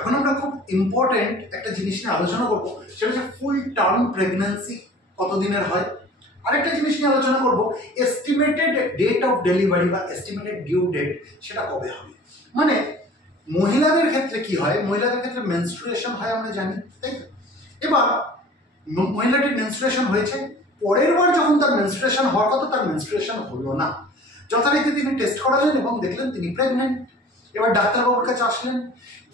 এখন আমরা খুব ইম্পর্টেন্ট একটা জিনিস নিয়ে আলোচনা করব, সেটা হচ্ছে ফুল টার্ম প্রেগন্যান্সি কতদিনের হয়। আরেকটা জিনিস নিয়ে আলোচনা করব, এস্টিমেটেড ডেট অফ ডেলিভারি বা এস্টিমেটেড ডিউ ডেট সেটা কবে হবে। মানে মহিলাদের ক্ষেত্রে কি হয়, মহিলাদের ক্ষেত্রে মেনস্ট্রুয়েশন হয় আমরা জানি, তাই তো? এবার মহিলাটির মেনস্ট্রুয়েশন হয়েছে, পরের বার যখন তার মেনস্ট্রুয়েশন হওয়ার কথা তার মেনস্ট্রুয়েশন হলো না, যথারীতি তিনি টেস্ট করালেন এবং দেখলেন তিনি প্রেগনেন্ট। এবার ডাক্তারবাবুর কাছে আসলেন,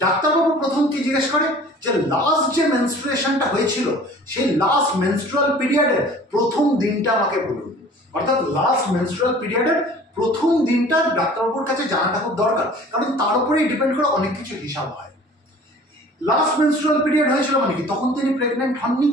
ডাক্তারবাবু প্রথম কি জিজ্ঞেস করে যে লাস্ট যে মেনস্ট্রুয়েশনটা হয়েছিল সেই লাস্ট মেনস্ট্রুয়াল পিরিয়ডের প্রথম দিনটা আমাকে বলুন। অর্থাৎ লাস্ট মেনস্ট্রুয়াল পিরিয়ডের প্রথম দিনটা ডাক্তারবাবুর কাছে জানাটা খুব দরকার, কারণ তার উপরেই ডিপেন্ড করে অনেক কিছু হিসাব হয়। লাস্ট মেনস্ট্রুয়াল পিরিয়ড হয়েছিল মানে কি, তখন তিনি প্রেগনেন্ট হননি,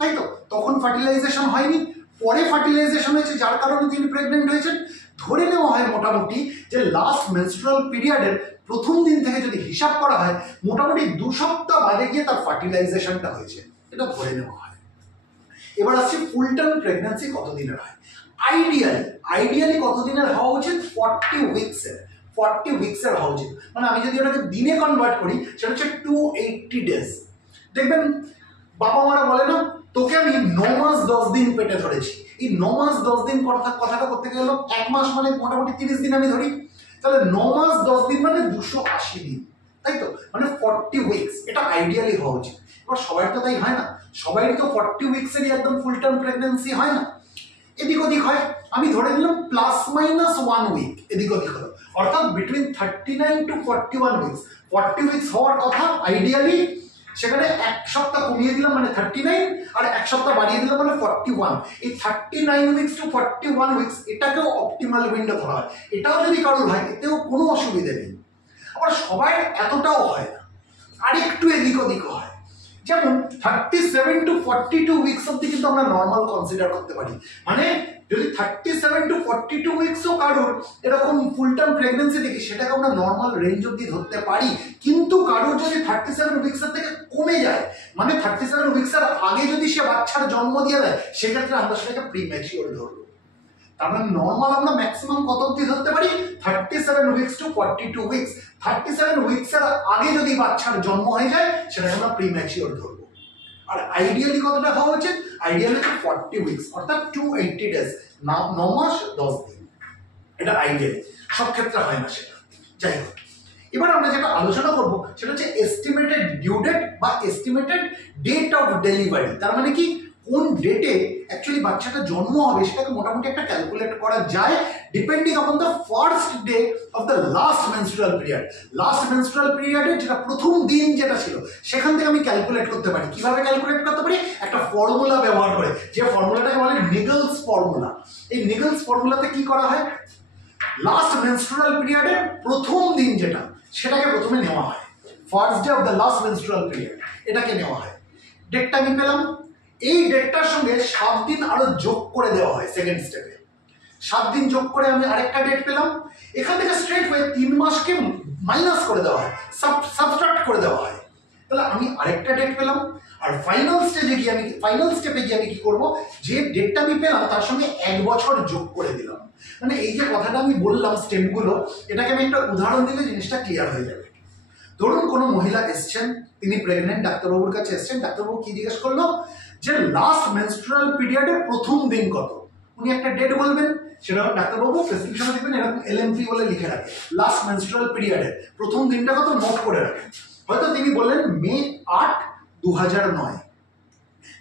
তাই তো? তখন ফার্টিলাইজেশন হয়নি, পরে ফার্টিলাইজেশন হয়েছে যার কারণে তিনি প্রেগনেন্ট হয়েছেন। ধরে নেওয়া হয় মোটামুটি যে লাস্ট মেনস্ট্রুয়াল পিরিয়ডের প্রথম দিন থেকে যদি হিসাব করা হয় মোটামুটি 2 সপ্তাহ বাদে গিয়ে তার ফার্টিলাইজেশনটা হয়েছে, এটা ধরে নেওয়া হয়। এবার আসছে ফুল টার্ম প্রেগন্যান্সি কতদিনের হয়। আইডিয়ালি কতদিনের হওয়া উচিত? 40 উইকসের। 40 উইকসের হওয়া উচিত। মানে আমি যদি ওটাকে দিনে কনভার্ট করি সেটা হচ্ছে 280 ডেজ। দেখবেন বাবা মারা বলে না, তোকে আমি 9 মাস 10 দিন পেটে ধরেছি। এই 9 মাস 10 দিন কথাটা করতে গেল 1 মাস মানে মোটামুটি 30 দিন আমি ধরি, তাহলে 9 মাস 10 দিন মানে 280 দিন, তাই তো? মানে 40 উইকস, এটা আইডিয়ালি হওয়া উচিত। এবার সবাই তো তাই হয় না, সবাই তো 40 উইকসেরই একদম ফুল টার্ম প্রেগন্যান্সি হয় না, এদিক ওদিক হয়। আমি ধরে নিলাম +- 1 উইক এদিক ওদিক হলো, অর্থাৎ বিটুইন 39 to 41 উইকস। 40 উইকস হওয়ার কথা আইডিয়ালি, সেখানে 1 সপ্তাহ কমিয়ে দিলাম মানে 39, আর 1 সপ্তাহ বাড়িয়ে দিলাম মানে 41। এই 39 উইকস টু 41 উইকস এটাকেও অপটিমাল উইন্ডো ধরা হয়। এটাও যদি কারোর হয় এতেও কোনো অসুবিধা নেই। আবার সবাই এতটাও হয় না, আরেকটু এদিক ওদিক হয়। যেমন 37 to 42 উইকস অব্দি কিন্তু আমরা নর্মাল কনসিডার করতে পারি। মানে যদি 37 to 42 উইকসও কারোর এরকম ফুল টার্ম প্রেগন্যান্সি দেখি সেটাকে আমরা নর্মাল রেঞ্জ অব্দি ধরতে পারি। কিন্তু কারোর যদি 37 উইকসের থেকে কমে যায়, মানে 37 উইকসের আগে যদি সে বাচ্চার জন্ম দিয়ে দেয়, সেক্ষেত্রে আমরা সেটাকে প্রিম্যাচিওর ধরবো। তার মানে নর্মাল আমরা ম্যাক্সিমাম কত অব্দি ধরতে পারি? 37 উইকস টু 42 উইকস। 37 উইকসের আগে যদি বাচ্চার জন্ম হয়ে যায় সেটাকে আমরা প্রিম্যাচিওর ধরবো। আর আইডিয়ালি কতটা হওয়া উচিত? আইডিয়ালি 40 উইকস, অর্থাৎ 280 ডেজ, 9 মাস 10 দিন। এটা আইডিয়ালি, সব ক্ষেত্রে হয় না সেটা। যাই হোক, এবার আমরা যেটা আলোচনা করব সেটা হচ্ছে এস্টিমেটেড ডিউ ডেট বা এস্টিমেটেড ডেট অফ ডেলিভারি। তার মানে কি, কোন ডেটে অ্যাকচুয়ালি বাচ্চাটা জন্ম হবে সেটাকে মোটামুটি একটা ক্যালকুলেট করা যায় depending on the first day of the last menstrual period. Last menstrual পিরিয়ডের যেটা প্রথম দিন যেটা ছিল সেখান থেকে আমি ক্যালকুলেট করতে পারি। কিভাবে ক্যালকুলেট করতে পারি? একটা ফর্মুলা ব্যবহার করে, যে ফর্মুলাটাকে বলে নিগলস ফর্মুলা। এই নিগলস ফর্মুলাতে কি করা হয়, লাস্ট মেনস্ট্রুয়াল পিরিয়ডের প্রথম দিন যেটা সেটাকে প্রথমে নেওয়া হয়, first day of the last menstrual period, এটাকে নেওয়া হয়। ডেটটা আমি পেলাম, এই ডেটটার সঙ্গে 7 দিন আরো যোগ করে দেওয়া হয় সেকেন্ড স্টেপে। 7 দিন যোগ করে আমি আরেকটা ডেট পেলাম। এখান থেকে স্ট্রেট হয়ে 3 মাসকে মাইনাস করে দেওয়া হয়, সাবট্রাক্ট করে দেওয়া হয়। তাহলে আমি আরেকটা ডেট পেলাম। আর ফাইনাল স্টেপে গিয়ে আমি কি করব, যে ডেটটা আমি পেলাম তার সঙ্গে 1 বছর যোগ করে দিলাম। মানে এই যে কথাটা আমি বললাম স্টেপগুলো, এটাকে আমি একটা উদাহরণ দিলে জিনিসটা ক্লিয়ার হয়ে যাবে। ধরুন কোনো মহিলা এসছেন, তিনি প্রেগনেন্ট, ডাক্তারবাবুর কাছে এসছেন। ডাক্তারবাবু কি জিজ্ঞেস করলো যে লাস্ট মেনস্ট্রুয়াল পিরিয়ডের প্রথম দিন কত। উনি একটা ডেট বলবেন, সেটা ডাক্তারবাবু প্রেসক্রিপশনে দেখবেন এরকম LMP বলে লিখে রাখে, লাস্ট মেনস্ট্রুয়াল পিরিয়ডের প্রথম দিনটা কত নোট করে রাখেন। হয়তো তিনি বললেন মে 8, 2009,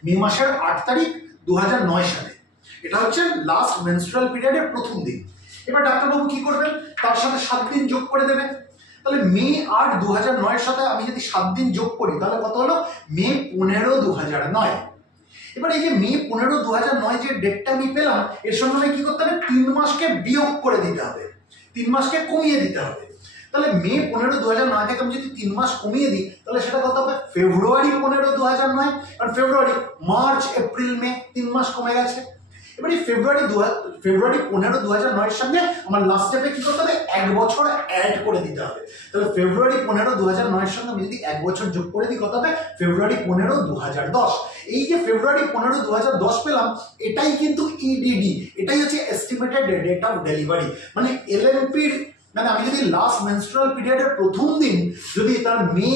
মে মাসের 8 তারিখ 2009 সালে, এটা হচ্ছে লাস্ট মেনস্ট্রুয়াল পিরিয়ডের প্রথম দিন। এবার ডাক্তারবাবু কি করবেন, তার সাথে 7 দিন যোগ করে দেবেন। তাহলে মে 8, 2009 এর সাথে আমি যদি 7 দিন যোগ করি তাহলে কত হলো, মে 15, 2009। এবার এই যে মে 15, 2009 যে ডেটটা আমি পেলাম, এর সঙ্গে আমি কি করতে হবে, 3 মাসকে বিয়োগ করে দিতে হবে, 3 মাসকে কমিয়ে দিতে হবে। তাহলে মে 15, 2009 থেকে আমি যদি 3 মাস কমিয়ে দিই তাহলে সেটা কত হবে, ফেব্রুয়ারি 15, 2009। কারণ ফেব্রুয়ারি, মার্চ, এপ্রিল, মে 3 মাস কমে গেছে। এবার এই ফেব্রুয়ারি 15, 2009 সঙ্গে আমার লাস্ট স্টেপে কি করতে হবে, 1 বছর অ্যাড করে দিতে হবে। তাহলে ফেব্রুয়ারি 15, 2009 সঙ্গে আমি যদি 1 বছর যোগ করে দিই কত হবে, ফেব্রুয়ারি 15, 2010। এই যে ফেব্রুয়ারি 15, 2010 পেলাম, এটাই কিন্তু EDD, এটাই হচ্ছে এস্টিমেটেড ডেট অফ ডেলিভারি। মানে LMP-র মানে আমি যদি লাস্ট মেনস্ট্রুয়াল পিরিয়ডের প্রথম দিন যদি তার মে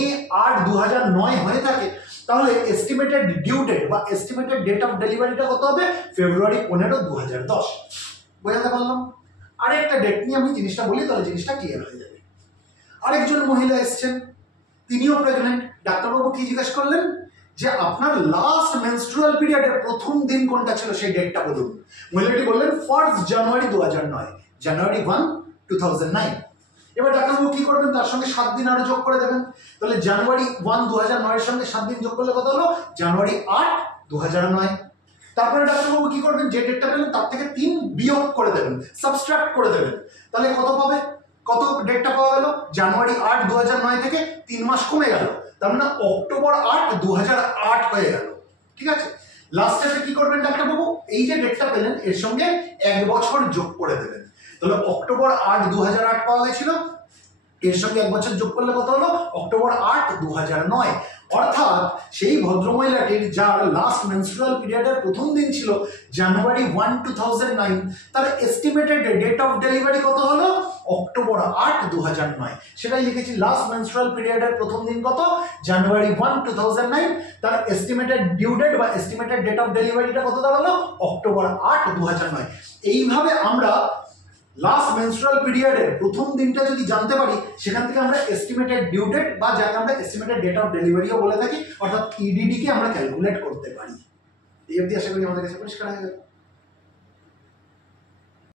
8, 2009 হয়ে থাকে, তাহলে এস্টিমেটেড ডিউ ডেট বা এস্টিমেটেড ডেট অফ ডেলিভারিটা কত হবে? ফেব্রুয়ারি 15, 2010। বোঝাতে পারলাম? আরেকটা ডেট নিয়ে আমি জিনিসটা বলি, তাহলে জিনিসটা ক্লিয়ার হয়ে যাবে। আরেকজন মহিলা এসছেন, তিনিও প্রেগনেন্ট। ডাক্তারবাবু কি জিজ্ঞেস করলেন যে আপনার লাস্ট মেনস্ট্রুয়াল পিরিয়ডের প্রথম দিন কোনটা ছিল সেই ডেটটা বলুন। মহিলাটি বললেন 1 জানুয়ারি 2009, জানুয়ারি 1, 2009। এবার ডাক্তারবাবু কি করবেন? তার সঙ্গে 7 দিন আরো যোগ করে দেবেন। তাহলে জানুয়ারি 1, 2009 এর সঙ্গে 7 দিন যোগ করলে কত হলো? জানুয়ারি 8, 2009। তারপরে ডাক্তারবাবু কি করবেন? যে ডেটটা পেলেন তার থেকে 3 বিয়োগ করে দেবেন, সাবট্রাক্ট করে দেবেন। তাহলে কত পাবে? কত ডেটটা পাওয়া গেল? জানুয়ারি 8, 2009 থেকে 3 মাস কমে গেল, তার মানে অক্টোবর 8, 2008 হয়ে গেল। ঠিক আছে? লাস্ট স্টেপে কি করবেন ডাক্তারবাবু? এই যে ডেটটা পেলেন এর সঙ্গে 1 বছর যোগ করে দেবেন। তাহলে অক্টোবর 8, 2008 পাওয়া গেছিল, এর সঙ্গে 1 বছর যোগ করলে কত হলো? অক্টোবর 8, 2009। অর্থাৎ সেই ভদ্রমহিলাটির যার লাস্ট মেনস্ট্রুয়াল পিরিয়ডের প্রথম দিন ছিল জানুয়ারি 1, 2009, তার এস্টিমেটেড ডেট অফ ডেলিভারি কত হলো? অক্টোবর 8, 2009। সেটাই লিখেছি, লাস্ট মেনস্ট্রুয়াল পিরিয়ডের প্রথম দিন কত? জানুয়ারি 1, 2009। তার এস্টিমেটেড ডিউ ডেট বা এস্টিমেটেড ডেট অফ ডেলিভারিটা কত দাঁড়ালো? অক্টোবর 8, 2009। এইভাবে আমরা লাস্ট মেনস্ট্রুয়াল পিরিয়ডের প্রথম দিনটা যদি জানতে পারি, সেখান থেকে আমরা এস্টিমেটেড ডিউ ডেট বা যাকে আমরা এস্টিমেটেড ডেট অফ ডেলিভারিও বলে থাকি, অর্থাৎ ইডিডি কে আমরা ক্যালকুলেট করতে পারি। এই অবধি আশা করি আমাদের কাছে পরিষ্কার হয়ে গেল।